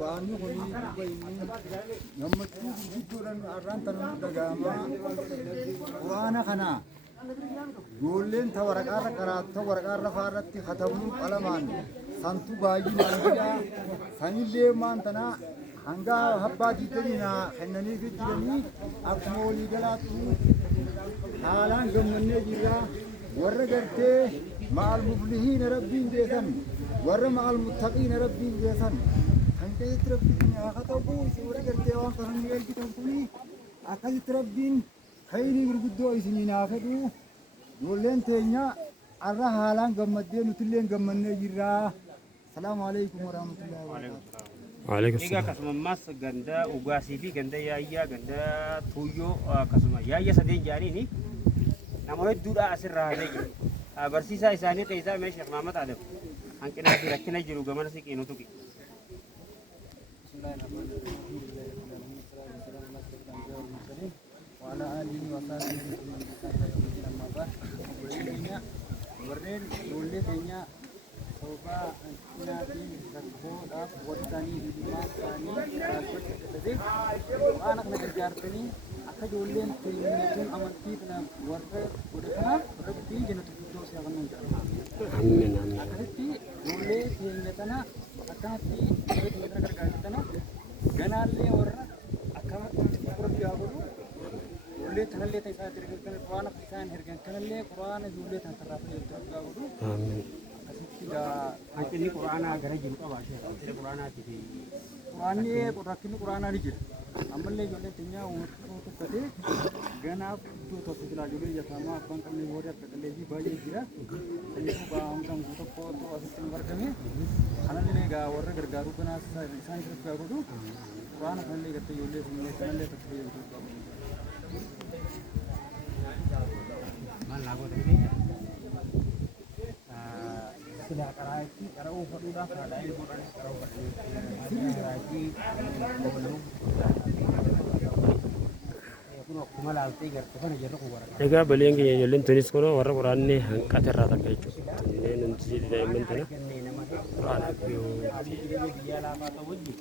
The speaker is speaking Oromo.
Waanni kun gammachuu guddoodhaan har'aan tanuu dhaga'amaa quraana kana ijoolleen ta waraqaarra qaraatu ta waraqaarra faarratti katabuu qalamaan santu baay'inaan jira sanillee maantanaa hanga habbaa diidaniina kennaniif jiranii akkuma walii galaattu haalaan gammannee jirra warra gartee ma'al muflihiina rabbiin beekan warra ma'al muttaqiina rabbiin beekan kan keessatti rabbiin haa ta'u isin warri gartee waan kana nu eeggitan kuni akkasitti rabbiin khayrii gurguddoo isiniin haa fedhu ijoolleen teenya arra haalaan gammaddee nutillee gammannee jirra. Salaamu alaikum warahmatullahi wabarakatuh. Waalaikum Egaa akkasumas ganda ugaasii fi ganda yaayyaa ganda tuuyyoo akkasuma yaayya sadeen jaaniini nama hedduudha asirraa hafee jiru. Barsiisaa isaanii keessaa mee Sheekh Mahamad Adam hanqinaa fi rakkina jiru gamana siqiinu tuqi. وعلى آله وصحبه وسلم. warreen ijoollee keenya soofaa naatiin rakkoodhaaf waddanii hidumaa isaanii raakkotti tattateef waan akkana gargaartanii akka ijoolleen keenya tun amantii kana warra godhatanaaf rabbii jannatu guddoo isaa kan nuun jedhama. Akkasitti ijoollee keenya tana akkanatti ijoollee keenya tana gargaartana ganaallee warra akkamatti rabbii haa godhu ijoollee tanallee ta'e isaa dirgaggan quraana isaan hergan kanallee quraana ijoollee tan sarraafanii jirtu rabbii haa godhu. Akkasitti Hanqinni quraanaa gara jiru qabaa hanqinni quraanaati fi quraanni rakkinni quraanaa ni jira. Ammallee ijoolleen keenya uummata tuffate ganaaf iddoo tokko jira ijoollee jatamaa abbaan qabne booda akka qalleeyyii baay'ee jira. Kanaafuu baa'umsaan tokko asitti hin argame. Kanallee egaa warra gargaaruu kanaas isaan irratti haa godhu. Quraana kanallee gartee ijoollee keenya kanallee tokko fayyaduu qabu. maal naa godhanii sila qaraatti qara'uu fadhuudhaaf haadhaan godhan qara'uu fadhanii qaraatti dabaluu kun akkuma laaltee gartu kana jirru kun waraqaa. Egaa baleen keenya ijoolleen tunis kun warra quraanni hanqate irraa takka jechuudha. Tunneen nuti daa'imman tana quraana Biyya laafaa ta'u wajjin